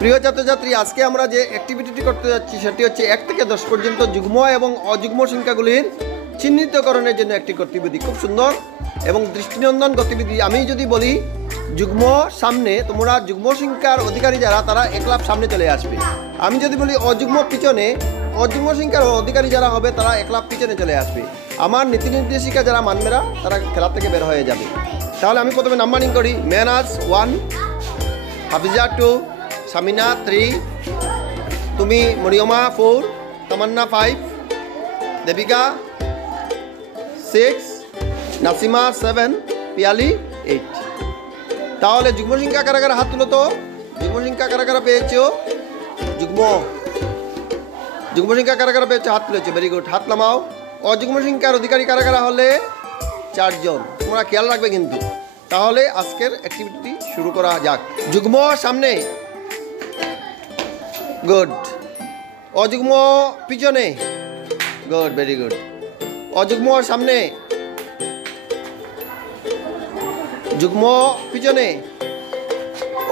প্রিয় ছাত্রছাত্রী, আজকে আমরা যে অ্যাক্টিভিটিটি করতে যাচ্ছি সেটি হচ্ছে 1 থেকে 10 পর্যন্ত যুগ্ম এবং অযুগ্ম সংখ্যাগুলির চিহ্নিতকরণের জন্য একটি গতিবিধি। খুব সুন্দর এবং দৃষ্টিনন্দন গতিবিধি। আমি যদি বলি যুগ্ম সামনে, তোমরা যুগ্ম সংখ্যার অধিকারী যারা তারা একলাপ সামনে চলে আসবে। আমি যদি বলি অযুগ্ম পিছনে, অযুগ্ম সংখ্যার অধিকারী যারা হবে তারা একলাপ পিছনে চলে আসবে। আমার নীতি নির্দেশিকা যারা মানবে না তারা খেলা থেকে বের হয়ে যাবে। তাহলে আমি প্রথমে নাম্বারিং করি। মেহনাজ 1, হাফিজা 2, সামিনা 3, তুমি মরিয়মা 4, তামান্না 5, দেবিকা 6, নাসিমা 7, পিয়ালি 8। তাহলে যুগ্ম সংখ্যা কারা কারা হাত তুলো তো? যুগ্ম সংখ্যা কারা কারা পেয়েছো? যুগ্ম সংখ্যা কারা কারা পেয়েছো? হাত তুলেছো, ভেরি গুড, হাত নামাও। অযুগ্ম সংখ্যার অধিকারী কারা কারা হলে? 4 জন। তোমরা খেয়াল রাখবে কিন্তু। তাহলে আজকের অ্যাক্টিভিটি শুরু করা যাক। যুগ্ম সামনে, গুড। অযুগ্ম পিছনে, গুড, ভেরি গুড। অযুগ্ম সামনে, যুগ্ম পিছনে,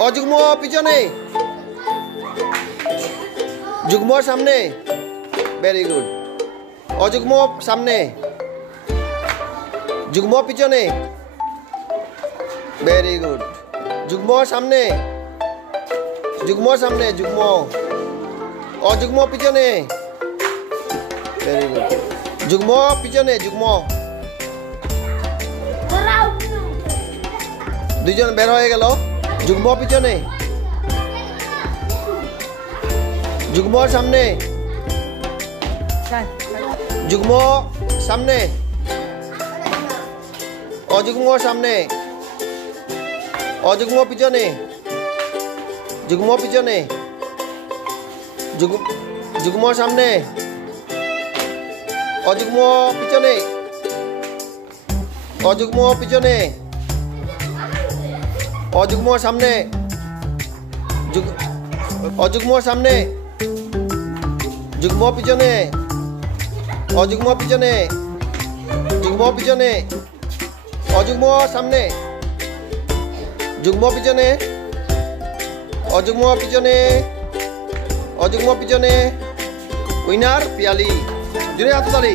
অযুগ্ম পিছনে, যুগ্ম সামনে, ভেরি গুড। অযুগ্ম সামনে, যুগ্ম পিছনে, ভেরি গুড। যুগ্ম সামনে, যুগ্ম সামনে, যুগ্ম। অযুগ্ম পিছনে, ভেরি গুড। যুগ্ম পিছনে, যুগ্ম। 2 জন বের হয়ে গেল। যুগ্ম পিছনে, যুগ্ম সামনে, যুগ্ম সামনে, অযুগ্ম সামনে, অযুগ্ম পিছনে, যুগ্ম পিছনে, যুগ্ম সামনে, অযুগ্ম পিছনে, অযুগ্ম পিছনে, অযুগ্ম সামনে, অযুগ্ম সামনে, যুগ্ম পিছনে, অযুগ্ম পিছনে, যুগ্ম পিছনে, অযুগ্ম সামনে, যুগ্ম পিছনে, অযুগ্ম পিছনে, অযুগ্ম পিছনে। উইনার পিয়ালি। জুড়ে হাততালি।